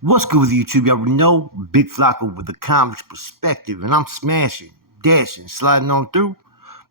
What's good with YouTube? Y'all already know Big Flocko with the comics perspective, and I'm smashing, dashing, sliding on through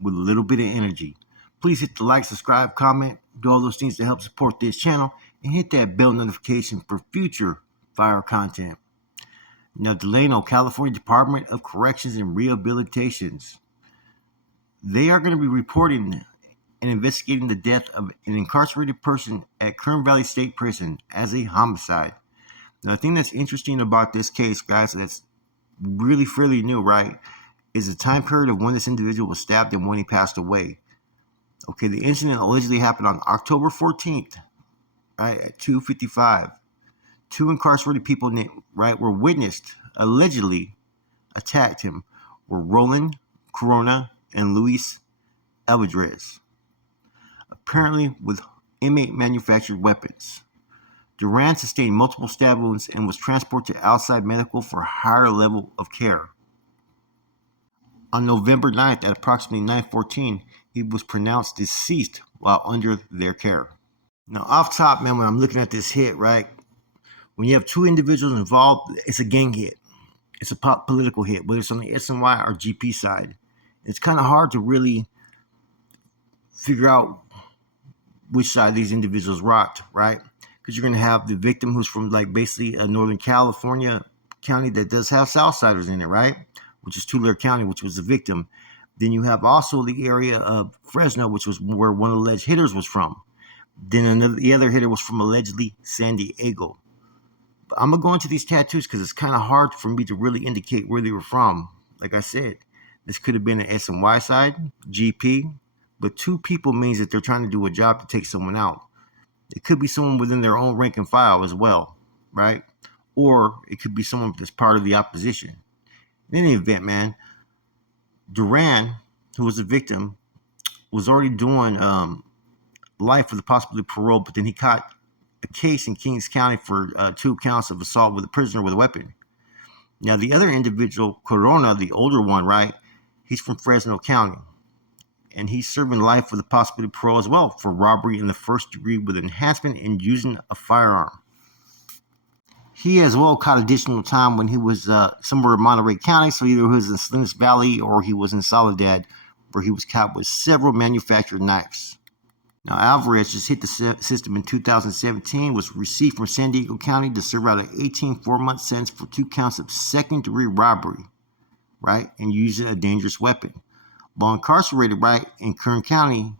with a little bit of energy. Please hit the like, subscribe, comment, do all those things to help support this channel, and hit that bell notification for future fire content. Now, Delano, California Department of Corrections and Rehabilitations, they are going to be reporting and investigating the death of an incarcerated person at Kern Valley State Prison as a homicide. Now, the thing that's interesting about this case, guys, that's really fairly new, right, is the time period of when this individual was stabbed and when he passed away. Okay, the incident allegedly happened on October 14th, right, at 2:55. Two incarcerated people, right, were witnessed, allegedly attacked him, were Roland Corona and Luis Alvarez, apparently with inmate manufactured weapons. Duran sustained multiple stab wounds and was transported to outside medical for a higher level of care. On November 9th at approximately 9:14, he was pronounced deceased while under their care. Now, off top, man, when I'm looking at this hit, right, when you have two individuals involved, it's a gang hit. It's a political hit, whether it's on the SNY or GP side. It's kind of hard to really figure out which side these individuals rocked, right? Because you're going to have the victim who's from like basically a Northern California county that does have Southsiders in it, right? Which is Tulare County, which was the victim. Then you have also the area of Fresno, which was where one of the alleged hitters was from. Then the other hitter was from allegedly San Diego. But I'm going to go into these tattoos because it's kind of hard for me to really indicate where they were from. Like I said, this could have been an SNY side, GP, but two people means that they're trying to do a job to take someone out. It could be someone within their own rank and file as well, right? Or it could be someone that's part of the opposition. In any event, man, Duran, who was the victim, was already doing life with a possibility of parole, but then he caught a case in Kings County for 2 counts of assault with a prisoner with a weapon. Now, the other individual, Corona, the older one, right, he's from Fresno County. And he's serving life with a possibility of parole as well for robbery in the first degree with enhancement in using a firearm. He as well caught additional time when he was somewhere in Monterey County, so either he was in Salinas Valley or he was in Soledad, where he was caught with several manufactured knives. Now, Alvarez just hit the system in 2017, was received from San Diego County to serve out an 18 4-month sentence for 2 counts of second-degree robbery, right, and using a dangerous weapon. While incarcerated, right, in Kern County,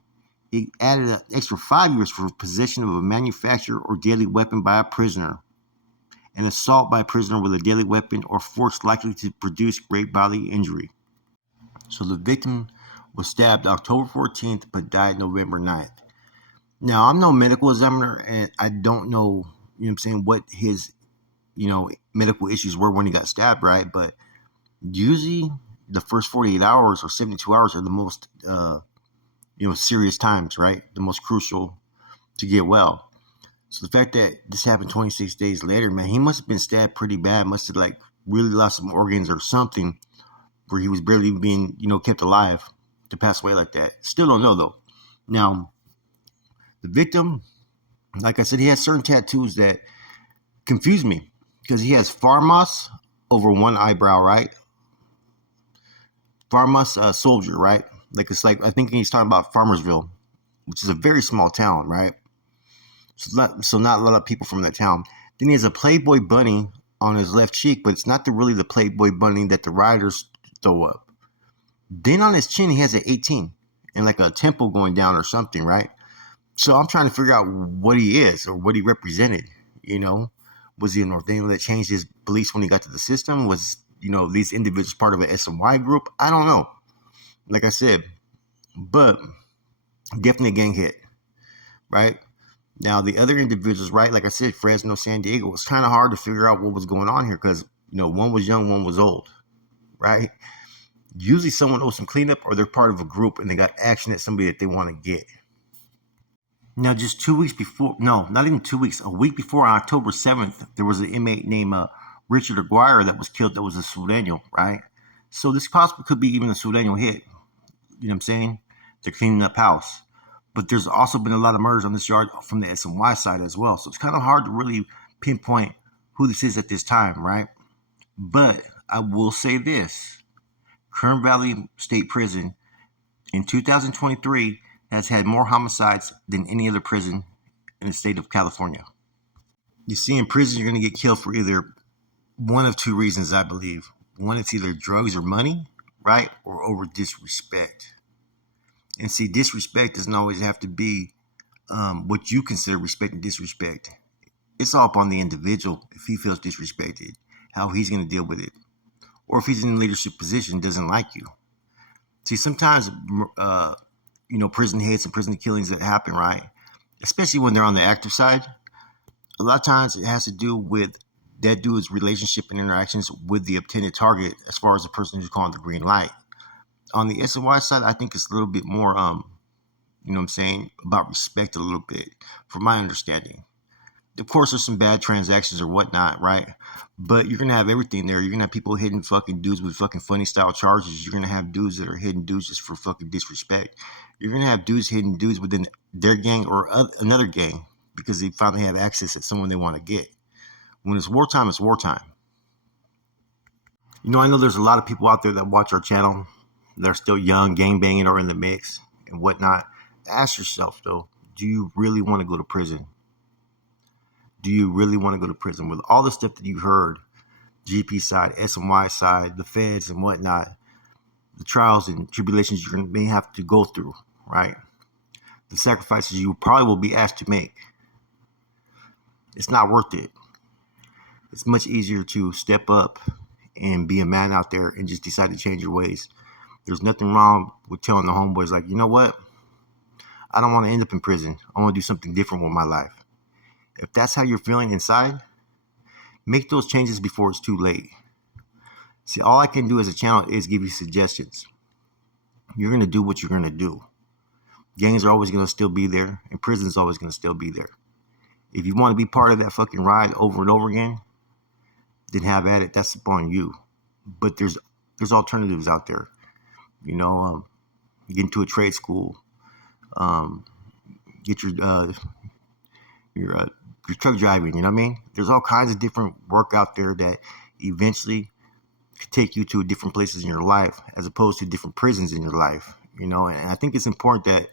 he added an extra 5 years for possession of a manufactured or deadly weapon by a prisoner, and assault by a prisoner with a deadly weapon or force likely to produce great bodily injury. So the victim was stabbed October 14th but died November 9th. Now, I'm no medical examiner, and I don't know, you know what I'm saying, what his, medical issues were when he got stabbed, right? But usually the first 48 hours or 72 hours are the most, serious times, right? The most crucial to get well. So the fact that this happened 26 days later, man, he must have been stabbed pretty bad. Must have like really lost some organs or something where he was barely being, kept alive to pass away like that. Still don't know though. Now, the victim, like I said, he has certain tattoos that confuse me because he has Farmos over one eyebrow, right? Farmers soldier, right? Like it's like I think he's talking about Farmersville, which is a very small town, right? So not a lot of people from that town. Then he has a Playboy bunny on his left cheek, but it's not really the Playboy bunny that the riders throw up. Then on his chin he has an 18 and like a temple going down or something, right? So I'm trying to figure out what he is or what he represented. Was he a Northern that changed his beliefs when he got to the system? Was these individuals part of an SNY group? I don't know. Like I said, but definitely a gang hit, right? Now, the other individuals, right, like I said, Fresno, San Diego, it was kind of hard to figure out what was going on here because, one was young, one was old, right? Usually someone owes some cleanup or they're part of a group and they got action at somebody that they want to get. Now, just 2 weeks before, no, not even 2 weeks, a week before on October 7th, there was an inmate named Richard Aguirre that was killed that was a Sureño, right? So this possibly could be even a Sureño hit. You know what I'm saying? They're cleaning up house. But there's also been a lot of murders on this yard from the SNY side as well. So it's kind of hard to really pinpoint who this is at this time, right? But I will say this: Kern Valley State Prison in 2023 has had more homicides than any other prison in the state of California. You see, in prison, you're going to get killed for either one of two reasons, I believe. One, it's either drugs or money, right? Or over disrespect. And see, disrespect doesn't always have to be what you consider respect and disrespect. It's all upon the individual if he feels disrespected, how he's going to deal with it. Or if he's in a leadership position, doesn't like you. See, sometimes, prison hits and prison killings that happen, right? Especially when they're on the active side, a lot of times it has to do with that dude's relationship and interactions with the obtended target as far as the person who's calling the green light. On the SNY side, I think it's a little bit more, about respect a little bit, from my understanding. Of course, there's some bad transactions or whatnot, right? But you're gonna have everything there. You're gonna have people hitting fucking dudes with fucking funny style charges. You're gonna have dudes that are hitting dudes just for fucking disrespect. You're gonna have dudes hitting dudes within their gang or another gang because they finally have access at someone they want to get. When it's wartime, it's wartime. I know there's a lot of people out there that watch our channel. They're still young, gang banging, or in the mix and whatnot. Ask yourself though, do you really want to go to prison? Do you really want to go to prison with all the stuff that you heard, GP side, SMY side, the feds and whatnot, the trials and tribulations you may have to go through, right? The sacrifices you probably will be asked to make. It's not worth it. It's much easier to step up and be a man out there and just decide to change your ways. There's nothing wrong with telling the homeboys, like, you know what? I don't want to end up in prison. I want to do something different with my life. If that's how you're feeling inside, make those changes before it's too late. See, all I can do as a channel is give you suggestions. You're going to do what you're going to do. Gangs are always going to still be there, and prison's always going to still be there. If you want to be part of that fucking ride over and over again, then have at it. That's upon you. But there's alternatives out there. Get into a trade school. Get your truck driving, you know what I mean? There's all kinds of different work out there that eventually could take you to different places in your life as opposed to different prisons in your life, and I think it's important that,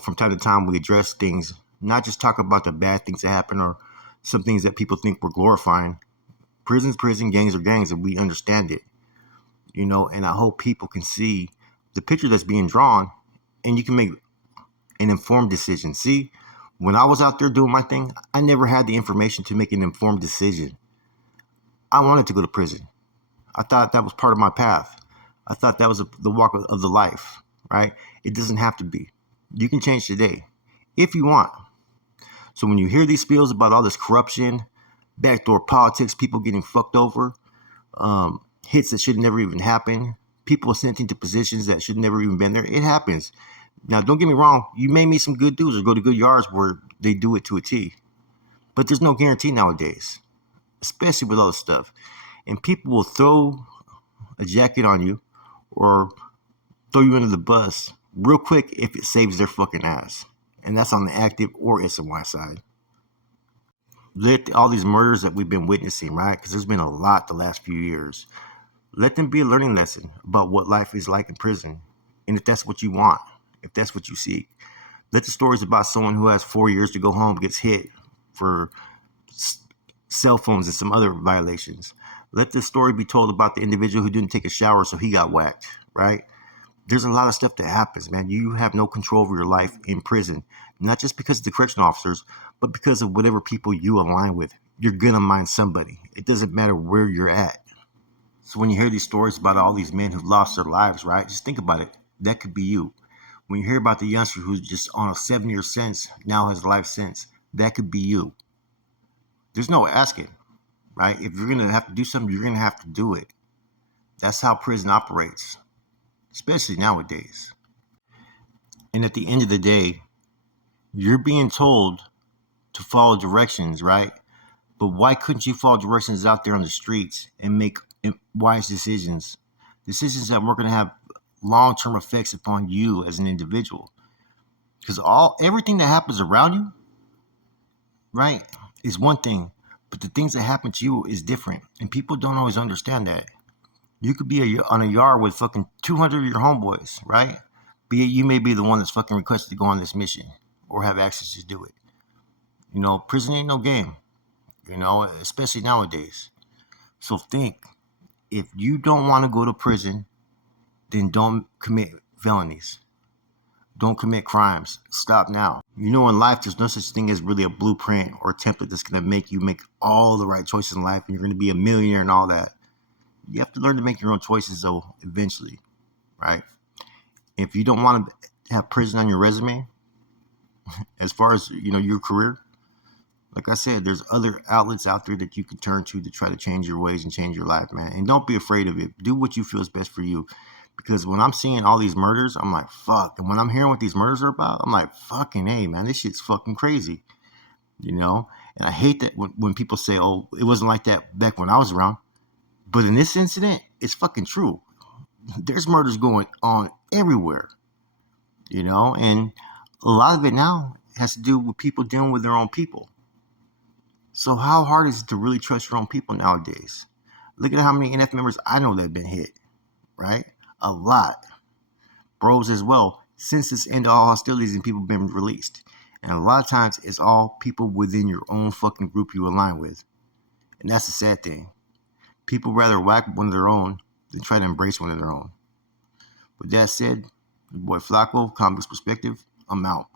from time to time we address things, not just talk about the bad things that happen or some things that people think we're glorifying. Prison's prison, gangs are gangs, and we understand it, and I hope people can see the picture that's being drawn and you can make an informed decision. See, when I was out there doing my thing, I never had the information to make an informed decision. I wanted to go to prison. I thought that was part of my path. I thought that was the walk of the life, right? It doesn't have to be. You can change today if you want. So when you hear these spills about all this corruption, backdoor politics, people getting fucked over, hits that should never even happen, people sent into positions that should never even been there, it happens. Now, don't get me wrong. You may meet some good dudes or go to good yards where they do it to a T. But there's no guarantee nowadays, especially with all this stuff. And people will throw a jacket on you or throw you under the bus real quick if it saves their fucking ass. And that's on the active or SNY side. Let all these murders that we've been witnessing, right? Because there's been a lot the last few years. Let them be a learning lesson about what life is like in prison. And if that's what you want, if that's what you seek. Let the stories about someone who has 4 years to go home gets hit for cell phones and some other violations. Let the story be told about the individual who didn't take a shower so he got whacked, right? There's a lot of stuff that happens, man. You have no control over your life in prison, not just because of the correctional officers, but because of whatever people you align with. You're going to mind somebody. It doesn't matter where you're at. So when you hear these stories about all these men who've lost their lives, right, just think about it. That could be you. When you hear about the youngster who's just on a 7-year sentence, now has a life sentence, that could be you. There's no asking, right? If you're going to have to do something, you're going to have to do it. That's how prison operates, especially nowadays. And at the end of the day, you're being told to follow directions, right? But why couldn't you follow directions out there on the streets and make wise decisions? Decisions that weren't going to have long-term effects upon you as an individual. Because everything that happens around you, right, is one thing. But the things that happen to you is different, and people don't always understand that. You could be on a yard with fucking 200 of your homeboys, right? But you may be the one that's fucking requested to go on this mission or have access to do it. Prison ain't no game, especially nowadays. So think, if you don't want to go to prison, then don't commit felonies. Don't commit crimes. Stop now. In life, there's no such thing as really a blueprint or a template that's going to make you make all the right choices in life and you're going to be a millionaire and all that. You have to learn to make your own choices, though, eventually, right? If you don't want to have prison on your resume, as far as, your career, like I said, there's other outlets out there that you can turn to try to change your ways and change your life, man. And don't be afraid of it. Do what you feel is best for you. Because when I'm seeing all these murders, I'm like, fuck. And when I'm hearing what these murders are about, I'm like, fucking hey, man, this shit's fucking crazy. And I hate that when people say, oh, it wasn't like that back when I was around. But in this incident, it's fucking true. There's murders going on everywhere, and a lot of it now has to do with people dealing with their own people. So how hard is it to really trust your own people nowadays? Look at how many NF members I know that have been hit, right? A lot. Bros as well. Since this end of all hostilities and people been released. And a lot of times it's all people within your own fucking group you align with. And that's the sad thing. People rather whack one of their own than try to embrace one of their own. With that said, your boy Flacco, Comics Perspective, I'm out.